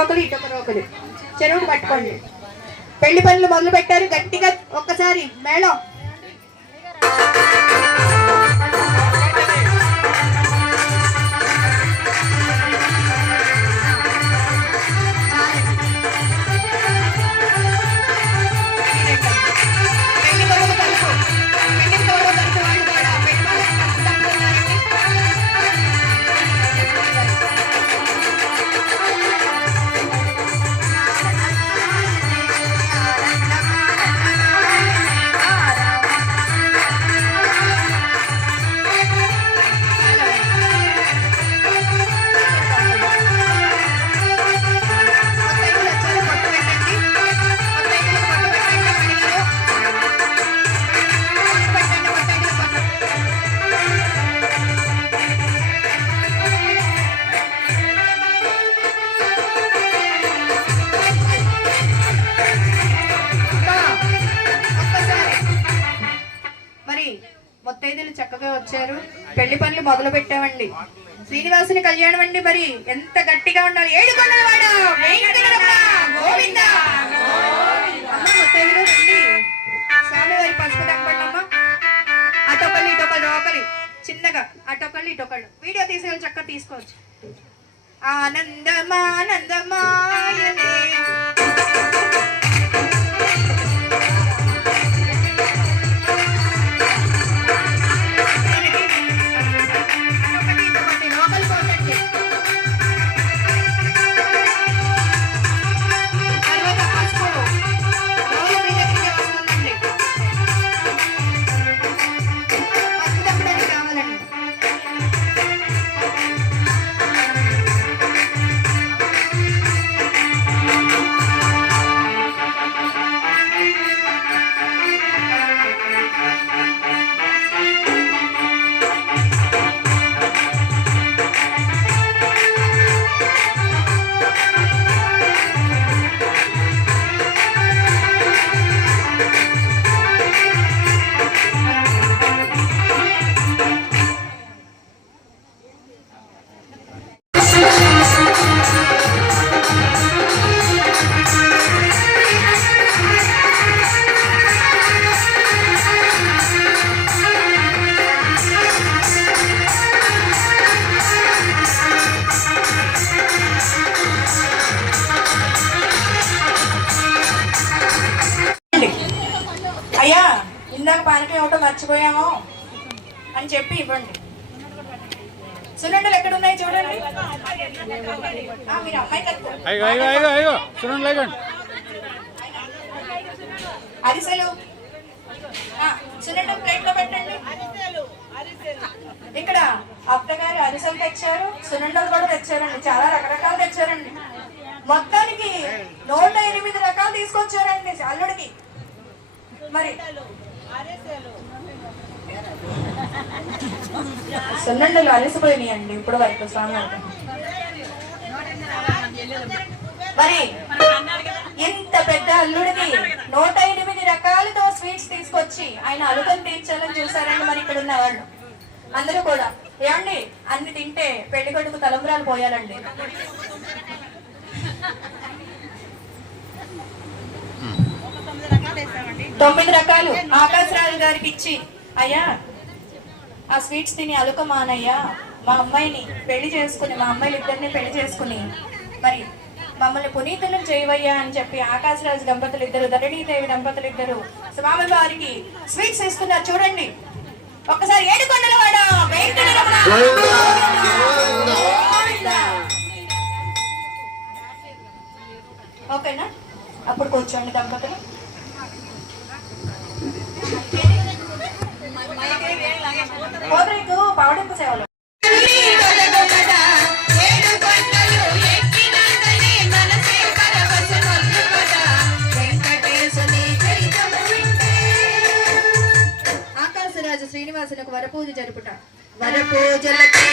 రోకలు ఇటొక రోకలు చెరువుకు పట్టుకోండి. పెళ్లి పనులు మొదలు పెట్టారు. గట్టిగా ఒక్కసారి మేళం. ముత్తైదులు చక్కగా వచ్చారు. పెళ్లి పనులు మొదలు పెట్టామండి. శ్రీనివాసుని కళ్యాణం అండి. మరి ఎంత గట్టిగా ఉండాలి. ఏడుకొండలవాడ గోవిందా. ముత్తైదులు రండి. స్వామివారి పసుపు దంపడమ్మా. అటొకళ్ళు ఇటొకళ్ళు రోకలి చిన్నగా అటొకళ్ళు ఇటొకళ్ళు వీడియో తీసుకెళ్ళి చక్కగా తీసుకోవచ్చు. ఆనందమానందమాయనే అయ్యా ఇందాక పానకం ఇవ్వటం మర్చిపోయాము అని చెప్పి ఇవ్వండి. సున్నుండలు ఎక్కడ ఉన్నాయి చూడండి. మీరు అమ్మాయి అరిసెలు సున్నుండలు ప్లేట్ లో పెట్టండి. ఇక్కడ అత్తగారు అరిసెలు తెచ్చారు, సున్నుండలు కూడా తెచ్చారండి. చాలా రకరకాలు తెచ్చారండి. మొత్తానికి 108 రకాలు తీసుకొచ్చారండి అల్లుడికి. మరి సున్నుండలు అలసిపోయినాయండి ఇప్పుడు వరకు స్వామి. మరి ఇంత పెద్ద అల్లుడికి 108 రకాలతో స్వీట్స్ తీసుకొచ్చి ఆయన అలుకను తీర్చాలని చూసారండి. మరి ఇక్కడ ఉన్న వాళ్ళు అందరూ కూడా ఏమండి అన్ని తింటే పెళ్లి కొడుకు తలంబ్రాలు పోయాలండి. తొమ్మిది రకాలు ఆకాశరాజు గారికి ఇచ్చి, అయ్యా ఆ స్వీట్స్ తిని అలుక మానయ్యా, మా అమ్మాయిని పెళ్లి చేసుకుని మా అమ్మాయిలు ఇద్దరిని పెళ్లి చేసుకుని మరి మమ్మల్ని పునీతులను చేయవయ్యా అని చెప్పి ఆకాశరాజు దంపతులు ఇద్దరు, ధరణీదేవి దంపతులు ఇద్దరు స్వామి వారికి స్వీట్స్ ఇస్తున్నారు. చూడండి ఒక్కసారి. ఏడుకొండలవాడ ఓకేనా? అప్పుడు కూర్చోండి దంపతులు. పవడింపు సేవలు ఆకాశరాజు శ్రీనివాసులకు వరపూజ జరుపుట. వరపూజలకే